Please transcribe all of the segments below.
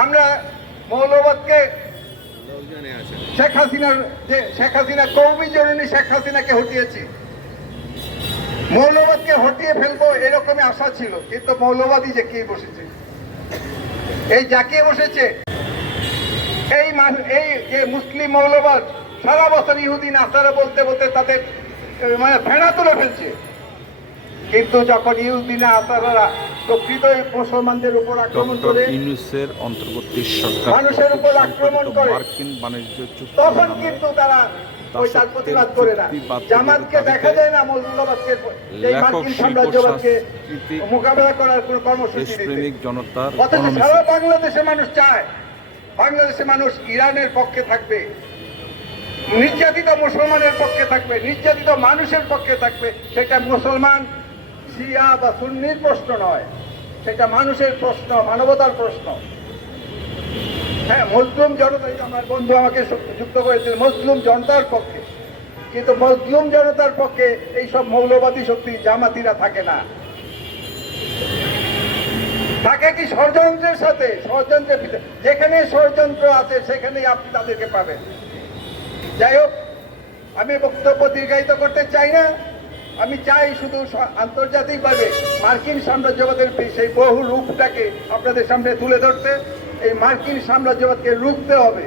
আমরা মৌলবাদকে শেখ হাসিনা কওমি জননী শেখ হাসিনাকে হটিয়েছি, মৌলবাদকে হটিয়ে ফেলবো এরকমই আশা ছিল, কিন্তু মৌলবাদই যে কে বসেছে, এই জাকিয়ে বসেছে। এই যে মুসলিম মৌলবাদ সারা বছর ইহুদি নাসারা বলতে বলতে তাদের মানে ভেড়া তুলে ফেলছে, কিন্তু যখন ইহুদি নাসারারা প্রকৃত মুসলমানদের উপর আক্রমণ করে, ইউনূসের অন্তর্বর্তী সরকার মানুষের উপর আক্রমণ করে, মার্কিন বাণিজ্য চুক্তি তখন কিন্তু তারা ওইটার প্রতিবাদ করে না। জামাতকে দেখা যায় না মৌলবাদকে, এই মার্কিন সাম্রাজ্যবাদকে মোকাবেলা করার কোন কর্মসূচি দিতে। জনতার অথচ সারা বাংলাদেশে মানুষ চায়, বাংলাদেশের মানুষ ইরানের পক্ষে থাকবে, নির্যাতিত মুসলমানের পক্ষে থাকবে, নির্যাতিত মানুষের পক্ষে থাকবে। সেটা মুসলমান, শিয়া বা সুন্নির প্রশ্ন নয়, সেটা মানুষের প্রশ্ন, মানবতার প্রশ্ন। হ্যাঁ, মজলুম জনতা, আমার বন্ধু আমাকে যুক্ত করেছিল, মজলুম জনতার পক্ষে, কিন্তু মজলুম জনতার পক্ষে এইসব মৌলবাদী শক্তি জামাতিরা থাকে না, থাকে কি ষড়যন্ত্রের সাথে, ষড়যন্ত্রের ভিতরে। যেখানে ষড়যন্ত্র আছে সেখানেই আপনি তাদেরকে পাবেন। যাই হোক, আমি বক্তব্য দীর্ঘায়িত করতে চাই না। আমি চাই শুধু আন্তর্জাতিকভাবে মার্কিন সাম্রাজ্যবাদের সেই বহু রূপটাকে আপনাদের সামনে তুলে ধরতে। এই মার্কিন সাম্রাজ্যবাদকে রুখতে হবে।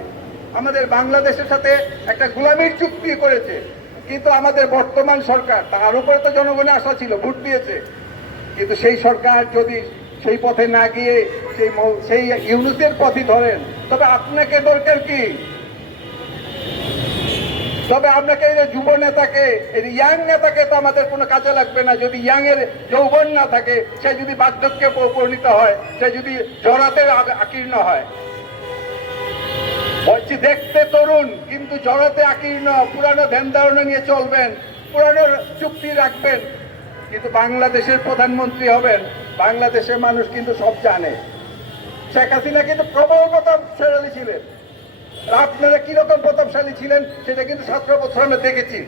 আমাদের বাংলাদেশের সাথে একটা গোলামির চুক্তি করেছে, কিন্তু আমাদের বর্তমান সরকার, তার উপরে তো জনগণের আশা ছিল, ভোট দিয়েছে, কিন্তু সেই সরকার যদি সেই পথে না গিয়ে সেই ইউনূসের পথই ধরেন, তবে আপনাকে দরকার কি? তবে আপনাকে যুব নেতাকে, ইয়াং নেতাকে তো আমাদের কোনো কাজে লাগবে না যদি ইয়াং এর যৌবন না থাকে, সে যদি বার্ধক্যে পরিণত হয়, সে যদি জড়াতে আকীর্ণ হয়। বলছি, দেখতে তরুণ কিন্তু জড়াতে আকীর্ণ, পুরানো ধ্যান ধারণা নিয়ে চলবেন, পুরানো চুক্তি রাখবেন, কিন্তু বাংলাদেশের প্রধানমন্ত্রী হবেন। বাংলাদেশের মানুষ কিন্তু সব জানে। শেখ হাসিনা কিন্তু প্রবল প্রতাপশালী ছিলেন, আপনারা কিরকম প্রতাপশালী ছিলেন সেটা কিন্তু 17 বছর আমরা দেখেছি।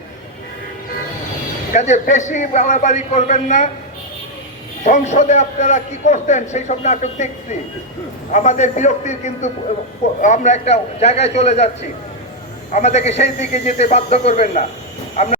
কাজে বেশি বাড়াবাড়ি করবেন না। সংসদে আপনারা কি করতেন সেই সব নাটক দেখছি, আমাদের বিরক্তির কিন্তু আমরা একটা জায়গায় চলে যাচ্ছি, আমাদেরকে সেই দিকে যেতে বাধ্য করবেন না।